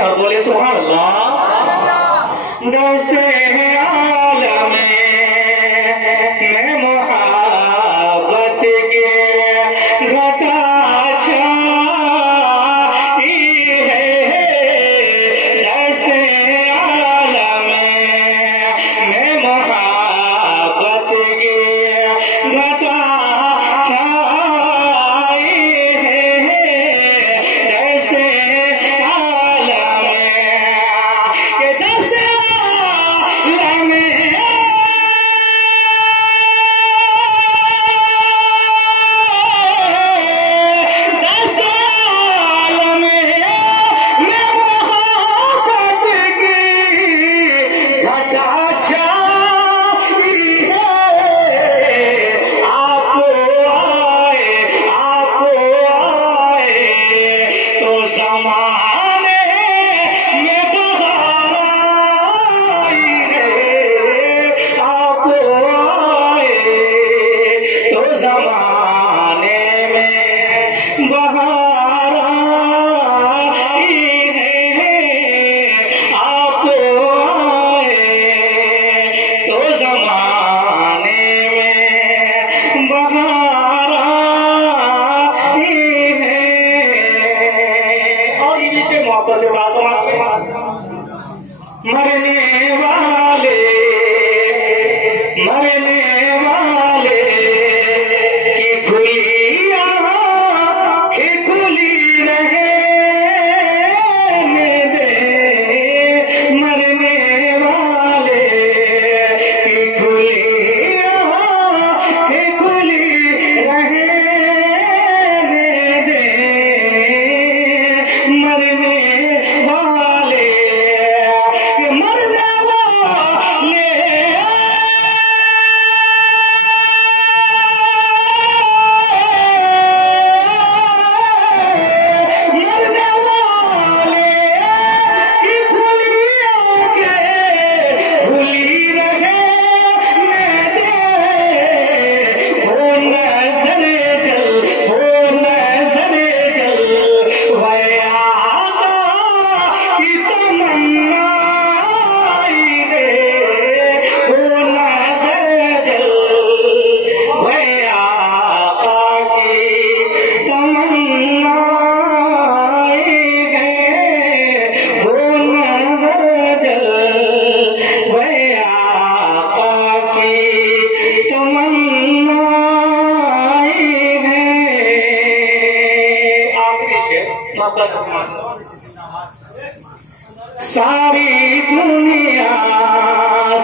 और बोले सुभान अल्लाह। दस्ते आलम में मोहब्बत के घटा छाई है। दस्ते आलम में मोहब्बत के घटा छाई है। दस्ते मरने वाले की खुली आँखें खुली रहने दे। मरने वाले की खुली आँखें खुली रहने दे। मरने वाले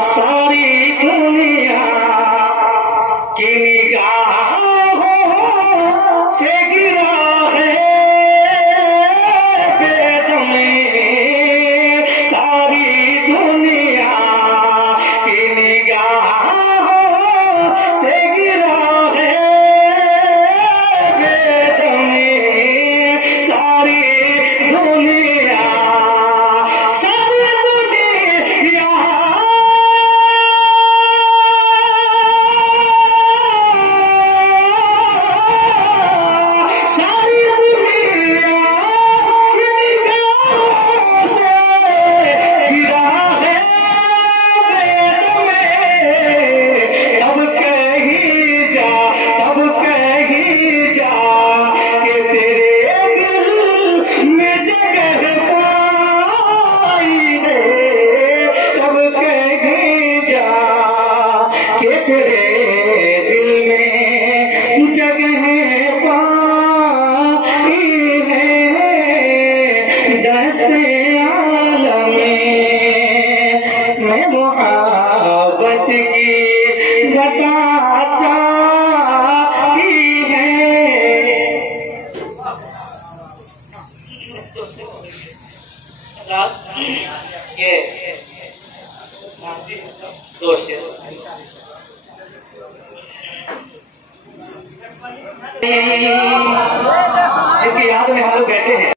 सारी दुनिया की निगाहों से गिरा है बेदमे। सारी दुनिया की निगाहों से गिरा है बेदमे। सारी दुनिया इनकी याद में हम लोग बैठे हैं।